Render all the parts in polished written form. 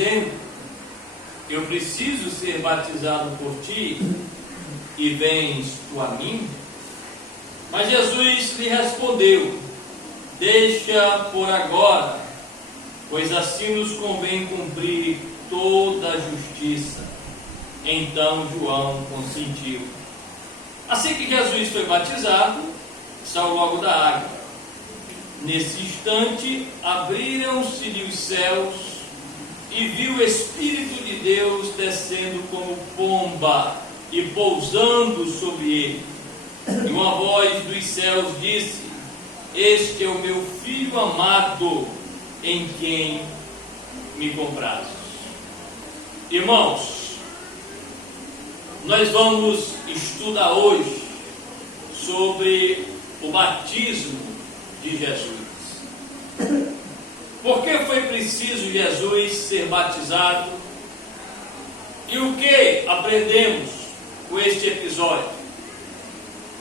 dizendo: eu preciso ser batizado por ti, e vens tu a mim? Mas Jesus lhe respondeu: deixa por agora, pois assim nos convém cumprir toda a justiça. Então João consentiu. Assim que Jesus foi batizado, saiu logo da água. Nesse instante, abriram-se-lhe os céus, e viu o Espírito de Deus descendo como pomba e pousando sobre ele. E uma voz dos céus disse: este é o meu Filho amado, em quem me comprazes. Irmãos, nós vamos estudar hoje sobre o batismo de Jesus. Por que foi preciso Jesus ser batizado? E o que aprendemos com este episódio?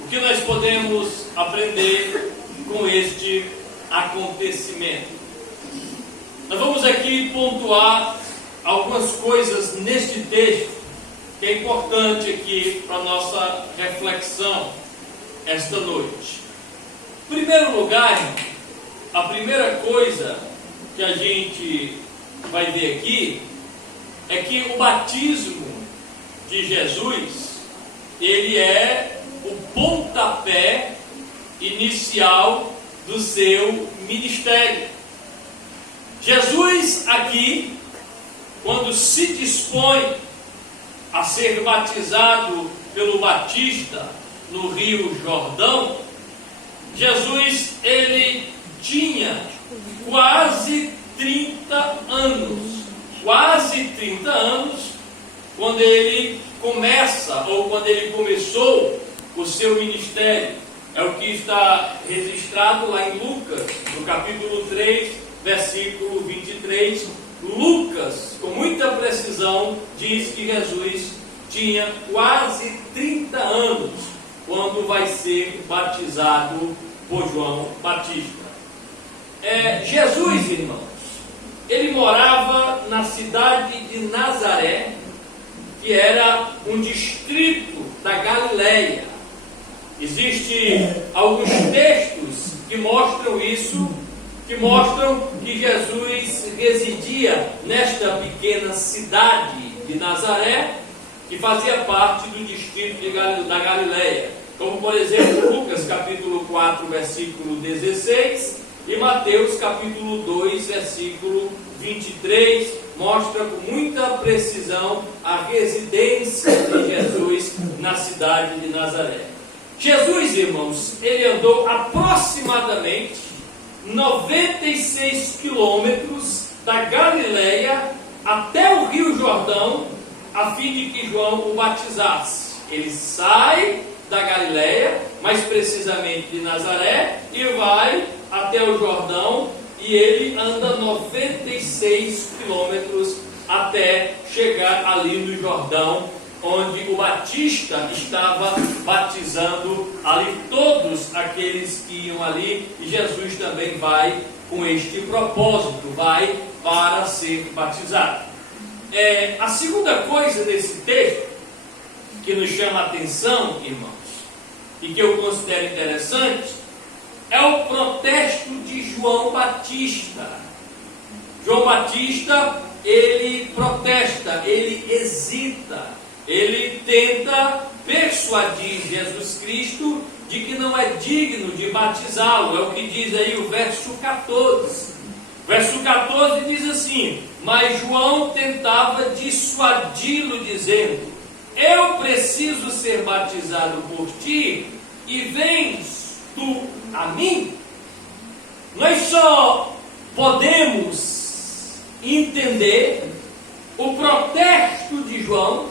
O que nós podemos aprender com este acontecimento? Nós vamos aqui pontuar algumas coisas neste texto que é importante aqui para a nossa reflexão esta noite. Em primeiro lugar, a primeira coisa que a gente vai ver aqui é que o batismo de Jesus, ele é o pontapé inicial do seu ministério. Jesus aqui, quando se dispõe a ser batizado pelo Batista no Rio Jordão, Jesus, ele tinha quase 30 anos, quando ele começa, ou quando ele começou o seu ministério. É o que está registrado lá em Lucas, no capítulo 3, versículo 23. Lucas, com muita precisão, diz que Jesus tinha quase 30 anos quando vai ser batizado por João Batista. Jesus, irmãos, ele morava na cidade de Nazaré, que era um distrito da Galileia. Existem alguns textos que mostram isso, que mostram que Jesus residia nesta pequena cidade de Nazaré, que fazia parte do distrito da Galileia. Como, por exemplo, Lucas capítulo 4, versículo 16, e Mateus capítulo 2, versículo 23, mostra com muita precisão a residência de Jesus na cidade de Nazaré. Jesus, irmãos, ele andou aproximadamente 96 quilômetros da Galileia até o Rio Jordão, a fim de que João o batizasse. Ele sai da Galileia, mais precisamente de Nazaré, e vai até o Jordão, e ele anda 96 quilômetros até chegar ali no Jordão, onde o Batista estava batizando ali todos aqueles que iam ali, e Jesus também vai com este propósito, vai para ser batizado. A segunda coisa desse texto que nos chama a atenção, irmãos, e que eu considero interessante, é o protesto de João Batista. João Batista, ele protesta, ele hesita, ele tenta persuadir Jesus Cristo de que não é digno de batizá-lo. É o que diz aí o verso 14. Verso 14 diz assim: mas João tentava dissuadi-lo, dizendo: eu preciso ser batizado por ti, e vens tu a mim? Nós só podemos entender o protesto de João,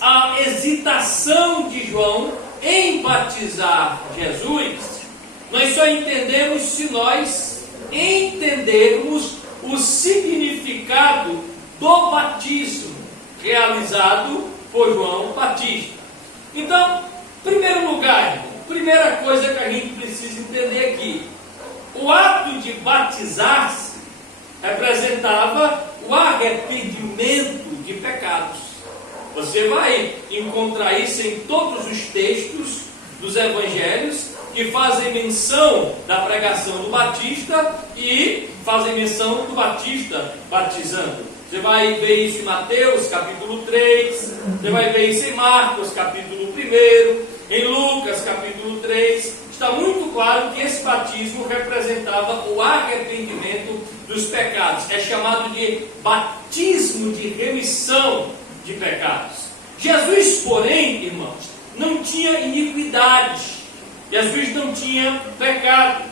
a hesitação de João em batizar Jesus. Nós só entendemos se nós entendermos o significado do batismo realizado por João Batista. Então, em primeiro lugar, primeira coisa que a gente precisa entender aqui: o ato de batizar-se representava o ato arrependimento de pecados. Você vai encontrar isso em todos os textos dos evangelhos que fazem menção da pregação do Batista e fazem menção do Batista batizando. Você vai ver isso em Mateus capítulo 3, você vai ver isso em Marcos capítulo 1, em Lucas capítulo 3. Está muito claro que esse batismo representava o arrependimento dos pecados. É chamado de batismo de remissão de pecados. Jesus, porém, irmãos, não tinha iniquidade. Jesus não tinha pecado.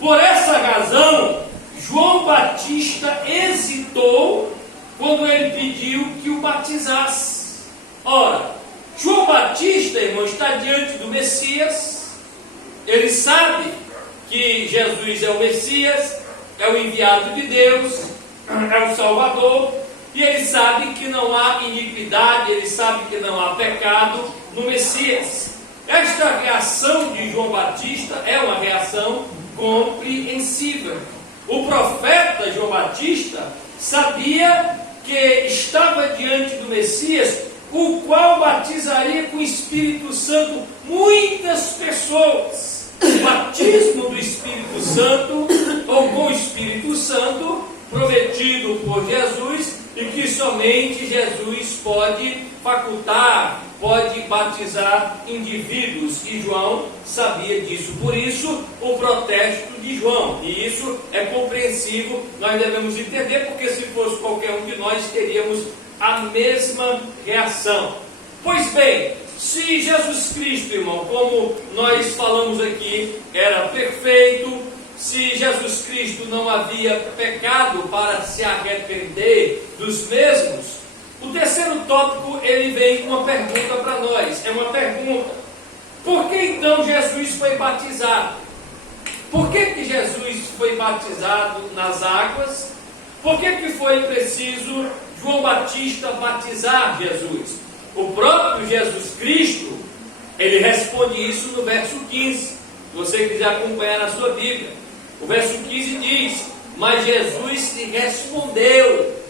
Por essa razão, João Batista hesitou quando ele pediu que o batizasse. Ora, João Batista, irmão, está diante do Messias. Ele sabe que Jesus é o Messias, é o enviado de Deus, é o Salvador, e ele sabe que não há iniquidade, ele sabe que não há pecado no Messias. Esta reação de João Batista é uma reação compreensível. O profeta João Batista sabia que estava diante do Messias, o qual batizaria com o Espírito Santo muitas pessoas. O batismo do Espírito Santo, ou com o Espírito Santo, prometido por Jesus, e que somente Jesus pode facultar, pode batizar indivíduos, e João sabia disso. Por isso, o protesto de João, e isso é compreensível, nós devemos entender, porque se fosse qualquer um de nós, teríamos a mesma reação. Pois bem, se Jesus Cristo, irmão, como nós falamos aqui, era perfeito, se Jesus Cristo não havia pecado para se arrepender dos mesmos, o terceiro tópico, ele vem com uma pergunta para nós. É uma pergunta: por que então Jesus foi batizado? Por que Jesus foi batizado nas águas? Por que foi preciso João Batista batizar Jesus? O próprio Jesus Cristo, ele responde isso no verso 15. Se você quiser acompanhar na sua Bíblia, o verso 15 diz: mas Jesus lhe respondeu: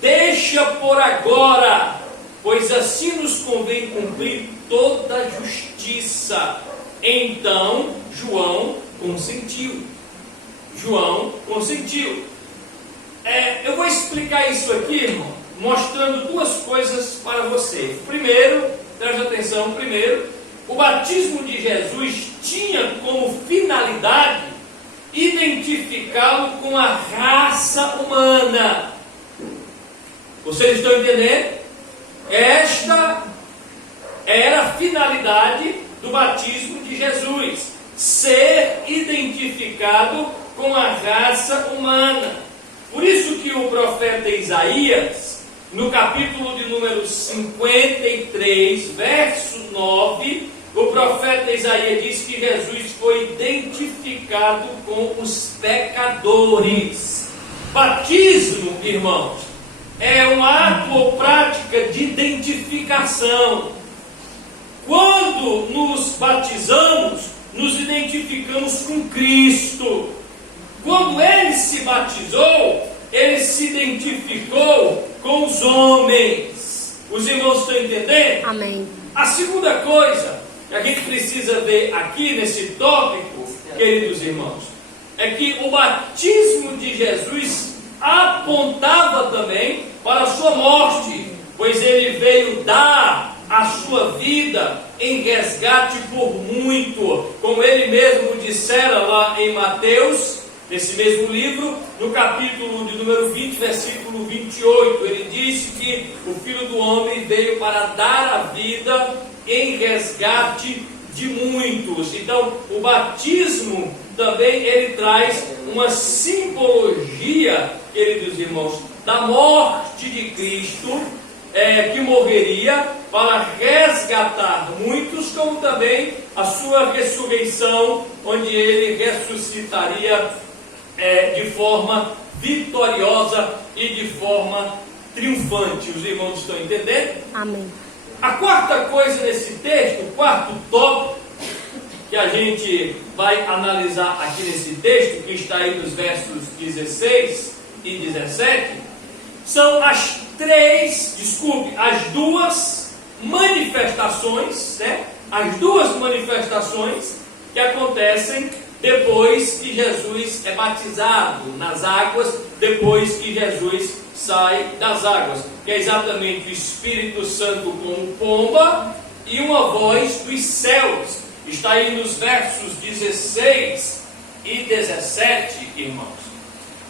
deixa por agora, pois assim nos convém cumprir toda a justiça. Então João consentiu. João consentiu. Eu vou explicar isso aqui, irmão, mostrando duas coisas para você. Primeiro, preste atenção, o batismo de Jesus tinha como finalidade identificá-lo com a raça humana. Vocês estão entendendo? Esta era a finalidade do batismo de Jesus: ser identificado com a raça humana. Por isso que o profeta Isaías, no capítulo de número 53, verso 9, o profeta Isaías diz que Jesus foi identificado com os pecadores. Batismo, irmãos, é um ato ou prática de identificação. Quando nos batizamos, nos identificamos com Cristo. Quando ele se batizou, ele se identificou com os homens. Os irmãos estão entendendo? Amém. A segunda coisa que a gente precisa ver aqui nesse tópico, queridos irmãos, é que o batismo de Jesus apontava também para a sua morte, pois ele veio dar a sua vida em resgate por muito, como ele mesmo dissera lá em Mateus, nesse mesmo livro, no capítulo de número 20, versículo 28, ele disse que o Filho do Homem veio para dar a vida em resgate de muitos. Então, o batismo também ele traz uma simbologia, queridos irmãos, da morte de Cristo, que morreria para resgatar muitos, como também a sua ressurreição, onde ele ressuscitaria de forma vitoriosa e de forma triunfante. Os irmãos estão entendendo? Amém. A quarta coisa nesse texto, o quarto tópico que a gente vai analisar aqui nesse texto, que está aí nos versos 16 e 17, são as duas manifestações, né? As duas manifestações que acontecem depois que Jesus é batizado nas águas, depois que Jesus sai das águas, que é exatamente o Espírito Santo como pomba e uma voz dos céus. Está aí nos versos 16 e 17, irmãos.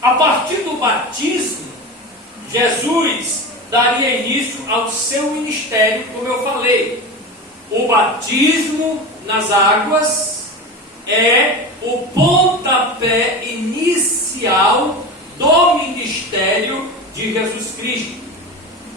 A partir do batismo, Jesus daria início ao seu ministério, como eu falei. O batismo nas águas é o pontapé inicial do ministério de Jesus Cristo.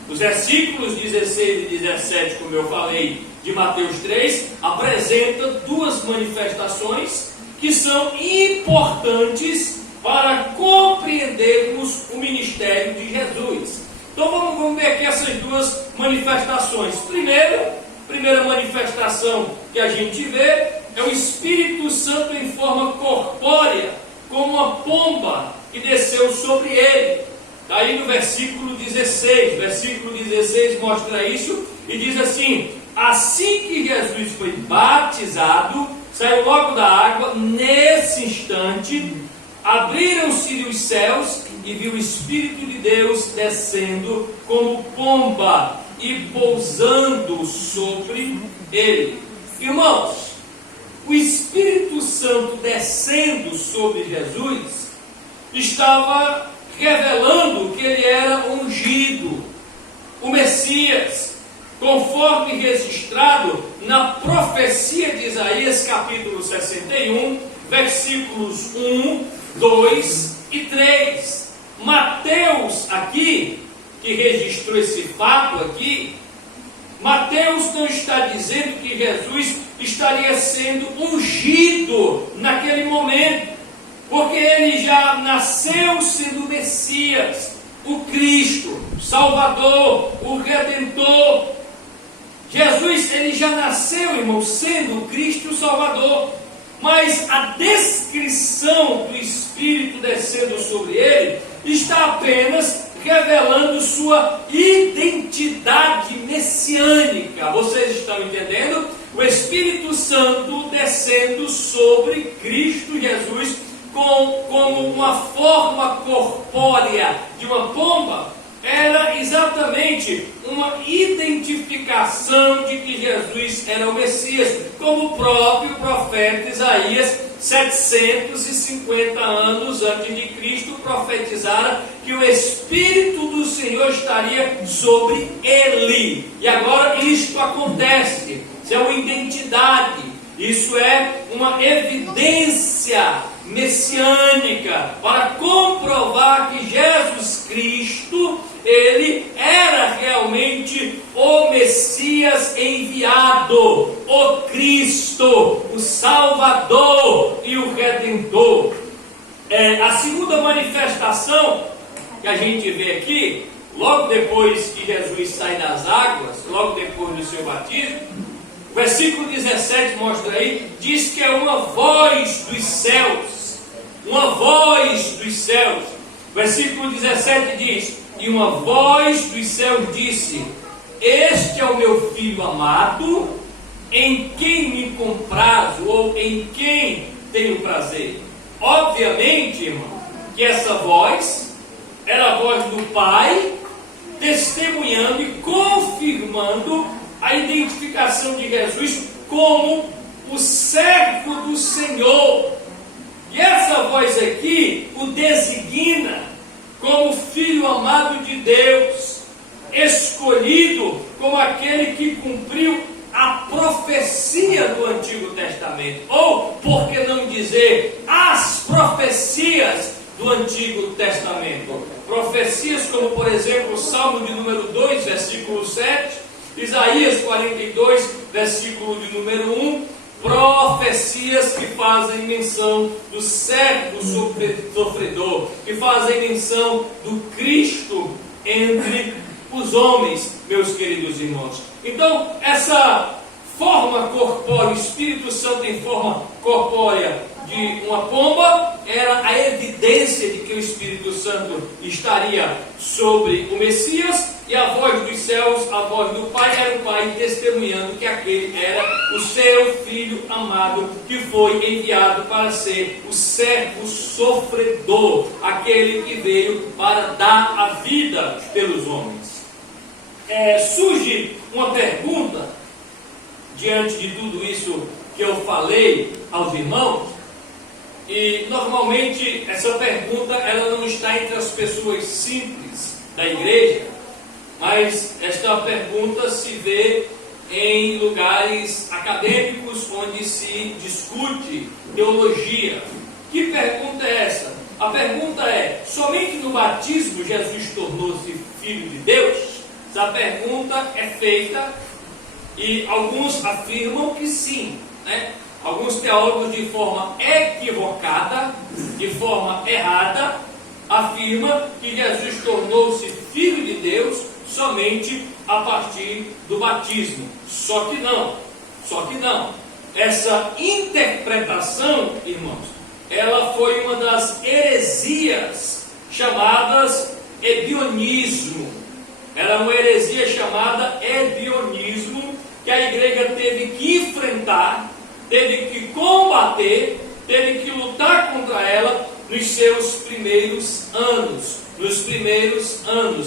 Os versículos 16 e 17, como eu falei, de Mateus 3, apresentam duas manifestações que são importantes para compreendermos o ministério de Jesus. Então vamos ver aqui essas duas manifestações. Primeira manifestação que a gente vê é o Espírito Santo em forma corpórea, como uma pomba que desceu sobre ele. Está aí no versículo 16. Versículo 16 mostra isso e diz assim: assim que Jesus foi batizado, saiu logo da água, nesse instante abriram-se os céus e viu o Espírito de Deus descendo como pomba e pousando sobre ele. Irmãos, o Espírito Santo descendo sobre Jesus estava revelando que ele era ungido, o Messias, conforme registrado na profecia de Isaías, capítulo 61, versículos 1, 2 e 3. Mateus aqui, que registrou esse fato aqui, Mateus não está dizendo que Jesus estaria sendo ungido naquele momento, porque ele já nasceu sendo o Messias, o Cristo, o Salvador, o Redentor. Jesus, ele já nasceu, irmão, sendo o Cristo e o Salvador. Mas a descrição do Espírito descendo sobre ele está apenas revelando sua identidade messiânica. Vocês estão entendendo? O Espírito Santo descendo sobre Cristo Jesus como uma forma corpórea de uma pomba, era exatamente uma identificação de que Jesus era o Messias, como o próprio profeta Isaías, 750 anos antes de Cristo, profetizara que o Espírito do Senhor estaria sobre ele. E agora isto acontece. Isso é uma identidade, isso é uma evidência messiânica para comprovar que Jesus Cristo, ele era realmente o Messias enviado, o Cristo, o Salvador e o Redentor. A segunda manifestação que a gente vê aqui, logo depois que Jesus sai das águas, logo depois do seu batismo, o versículo 17 mostra aí, diz que é uma voz dos céus. Uma voz dos céus. Versículo 17 diz: e uma voz dos céus disse: este é o meu filho amado, em quem me comprazo, ou em quem tenho prazer. Obviamente, irmão, que essa voz era a voz do Pai, testemunhando e confirmando a identificação de Jesus como o servo do Senhor. E essa voz aqui o designa como filho amado de Deus, escolhido como aquele que cumpriu a profecia do Antigo Testamento, ou, por que não dizer, as profecias do Antigo Testamento. Profecias como, por exemplo, o Salmo de número 2, versículo 7, Isaías 42, versículo de número 1, profecias que fazem menção do servo sofredor, que fazem menção do Cristo entre os homens, meus queridos irmãos. Então, essa forma corpórea, o Espírito Santo em forma corpórea de uma pomba, era a evidência de que o Espírito Santo estaria sobre o Messias, e a voz dos céus, a voz do Pai, era o Pai testemunhando que aquele era o seu Filho amado, que foi enviado para ser o servo sofredor, aquele que veio para dar a vida pelos homens. Surge uma pergunta, diante de tudo isso que eu falei aos irmãos, e normalmente essa pergunta ela não está entre as pessoas simples da igreja, mas esta pergunta se vê em lugares acadêmicos onde se discute teologia. Que pergunta é essa? A pergunta é: somente no batismo Jesus tornou-se Filho de Deus? Essa pergunta é feita e alguns afirmam que sim, né? Alguns teólogos, de forma equivocada, de forma errada, afirmam que Jesus tornou-se Filho de Deus somente a partir do batismo. Só que não. Essa interpretação, irmãos, ela foi uma das heresias chamadas ebionismo. Era uma heresia chamada ebionismo, que a igreja teve que enfrentar, teve que combater, teve que lutar contra ela nos seus primeiros anos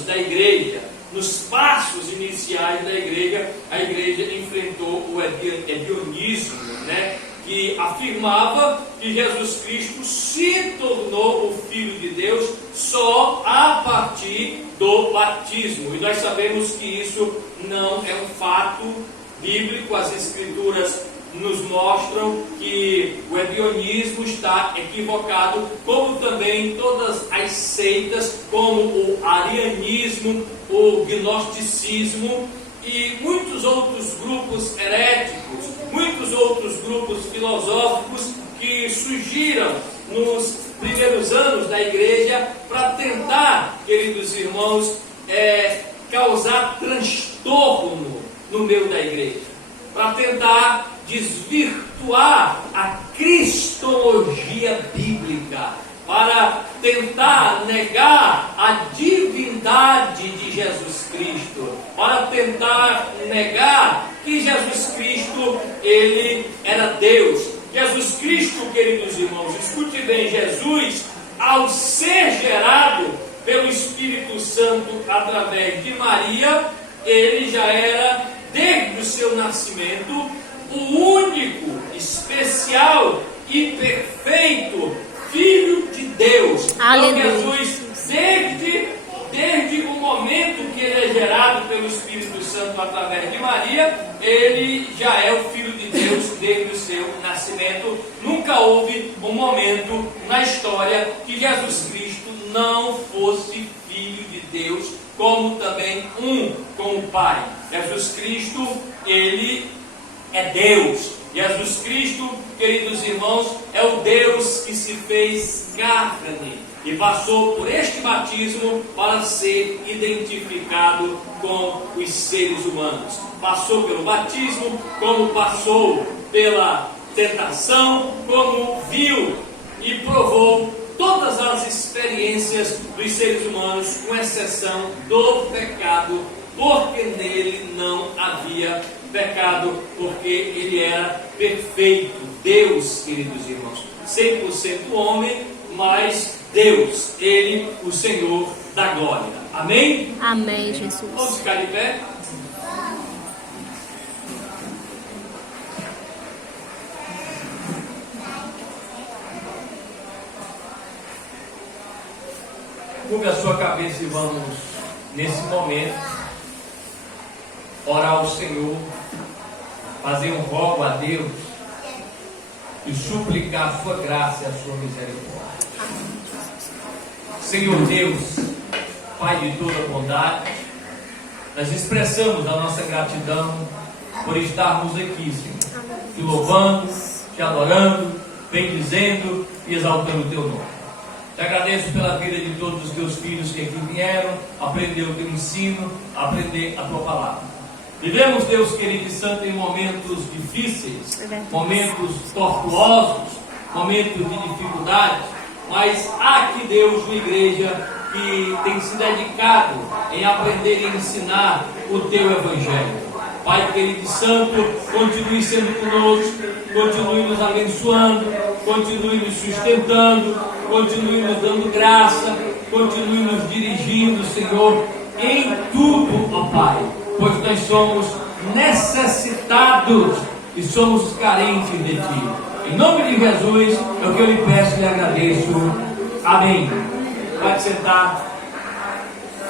da igreja. Nos passos iniciais da igreja, a igreja enfrentou o ebionismo, né? Que afirmava que Jesus Cristo se tornou o Filho de Deus só a partir do batismo. E nós sabemos que isso não é um fato bíblico. As Escrituras nos mostram que o ebionismo está equivocado, como também todas as seitas, como o arianismo, o gnosticismo e muitos outros grupos heréticos, muitos outros grupos filosóficos que surgiram nos primeiros anos da igreja para tentar, queridos irmãos, causar transtorno no meio da igreja, para tentar desvirtuar a cristologia bíblica, para tentar negar a divindade de Jesus Cristo, para tentar negar que Jesus Cristo, ele era Deus. Jesus Cristo, queridos irmãos, escute bem, Jesus, ao ser gerado pelo Espírito Santo através de Maria, ele já era, desde o seu nascimento, o único, especial e perfeito Filho de Deus. Aleluia. Então Jesus, desde o momento que ele é gerado pelo Espírito Santo através de Maria, ele já é o Filho de Deus desde o seu nascimento. Nunca houve um momento na história que Jesus Cristo não fosse Filho de Deus, como também com o Pai. Jesus Cristo, ele é Deus. Jesus Cristo, queridos irmãos, é o Deus que se fez carne e passou por este batismo para ser identificado com os seres humanos. Passou pelo batismo, como passou pela tentação, como viu e provou todas as experiências dos seres humanos, com exceção do pecado, porque nele não havia pecado, porque ele era perfeito. Deus, queridos irmãos, 100% homem, mas Deus, ele, o Senhor da glória. Amém? Amém, Jesus. Vamos ficar de pé? Curve a sua cabeça e vamos, nesse momento, orar ao Senhor, fazer um rogo a Deus e suplicar a sua graça e a sua misericórdia. Senhor Deus, Pai de toda bondade, nós expressamos a nossa gratidão por estarmos aqui, Senhor, te louvando, te adorando, bendizendo e exaltando o teu nome. Te agradeço pela vida de todos os teus filhos que aqui vieram aprender o teu ensino, aprender a tua palavra. Vivemos, Deus querido e santo, em momentos difíceis, momentos tortuosos, momentos de dificuldade, mas há aqui Deus, uma igreja que tem se dedicado em aprender e ensinar o teu Evangelho. Pai querido e santo, continue sendo conosco, continue nos abençoando, continue nos sustentando, continue nos dando graça, continue nos dirigindo, Senhor, em tudo, ó Pai, pois nós somos necessitados e somos carentes de Ti. Em nome de Jesus, é o que eu lhe peço e lhe agradeço. Amém. Pode sentar.